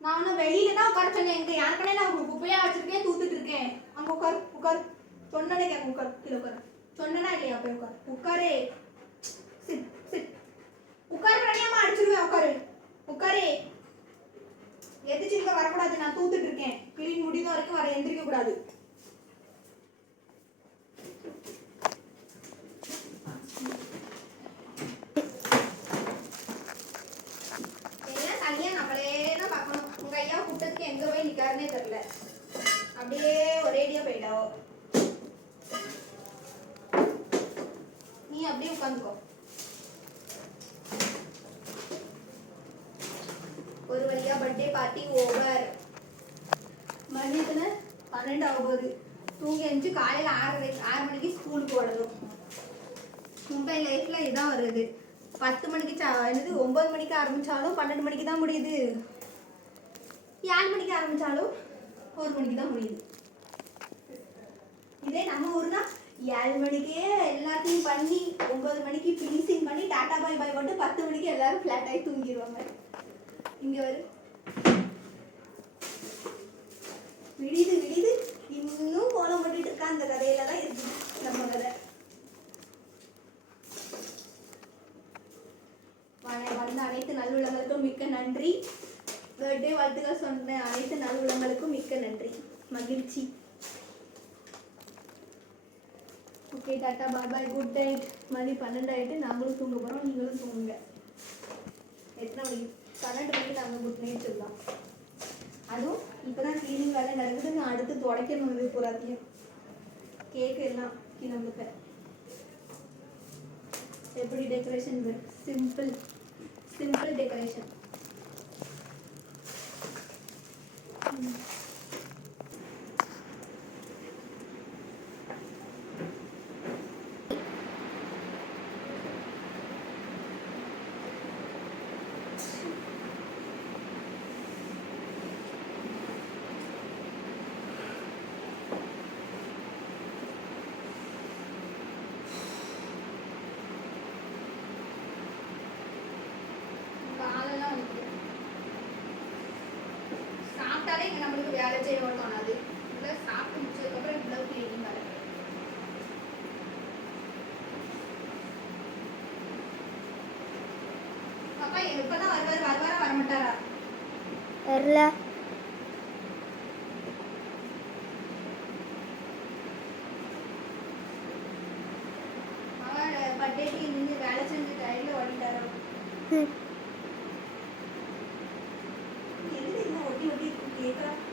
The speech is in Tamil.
நான் ஒன்றும் வெளியில தான் உட்கார சொன்னேன். எங்க யாருக்கனே நான் உங்களுக்கு குப்பையா வச்சிருக்கேன் தூத்துட்டு இருக்கேன். அங்க உட்கார் உட்கார். சொன்னனே கேட்க உட்கார். கீழே உட்கார். சொன்னனா இல்லையா? போய் உட்கார். உட்காரே. Sit sit. உட்கார் பிரணியாமா அடிச்சிருவேன் உட்காரு. உட்காரே. எதிர்த்து இங்க வரக்கூடாது. நான் தூத்துட்டு இருக்கேன். கிளீன் முடிந்த வரைக்கும் வர எந்திரிக்க கூடாது கூட்டத்துக்கு தெரில தெரியல. அப்படியே ஒரேடியாக போயிட்டாவோ? நீ அப்படியே உட்காந்துக்கோ. ஒரு வழியா பர்த்டே பார்ட்டி ஓவர் மதியத்துல பன்னெண்டு ஆக போகுது. தூங்கி எழுந்துச்சு காலையில ஆறரை ஆறு மணிக்கு ஸ்கூலுக்கு ஓடணும். மும்பை லைஃப்ல இதான் வருது. பத்து மணிக்கு என்னது ஒன்பது மணிக்கு ஆரம்பிச்சாலும் பன்னெண்டு மணிக்கு தான் முடியுது. ஏழு மணிக்கு ஆரம்பிச்சாலும் ஒரு மணிக்கு தான் முடியுது. இதே நம்ம ஊர்னா ஏழு மணிக்கே எல்லாத்தையும் பண்ணி ஒன்பது மணிக்கு ஃபினிஷிங் பண்ணி டாட்டா பாய் பாய் போட்டு பத்து மணிக்கு எல்லாரும் ஃப்ளாட் ஆகி தூங்கிடுவாங்க இங்க வரு. விடிது விடிது. இன்னும் கோலம் போட்டுட்டு இருக்கா? அந்த கதையில தான் இருக்கு நம்ம கதை. வ- வந்த அனைத்து நல்லுள்ளங்களுக்கும் மிக்க நன்றி. பர்த்டே வாழ்த்துக்கள் சொன்ன அனைத்து நல்லுள்ளங்களுக்கும் மிக்க நன்றி. மகிழ்ச்சி. Okay tata bye bye good night மணி பன்னெண்டாயிட்டு நாங்களும் தூங்க போகிறோம் நீங்களும் தூங்குங்க. எத்தனை மணி? பன்னெண்டு மணிக்கு நாங்கள் குட் நைட் சொல்லலாம். அதுவும் இப்போ தான் க்ளீனிங் வேலை நடக்குது நான் அடுத்து துடைக்கணும் இது பூராத்தையும். கேக்கு எல்லாம் கிளம்புப்பேன் எப்படி decoration simple simple decoration Amen. நம்மளுக்கு வேலை செய்யணும்னு தோணாது இல்லை சாப்பிட்டு முடிச்சதுக்கப்புறம் இவ்வளோ கிளீனிங் வேலை பாப்பா எப்பதான் வருவார் வருவாரா வரமாட்டாரா? அவன் பர்த்டேக்கு நின்று வேலை செஞ்சு டைரில் ஓடிட்டாரா? Gitu.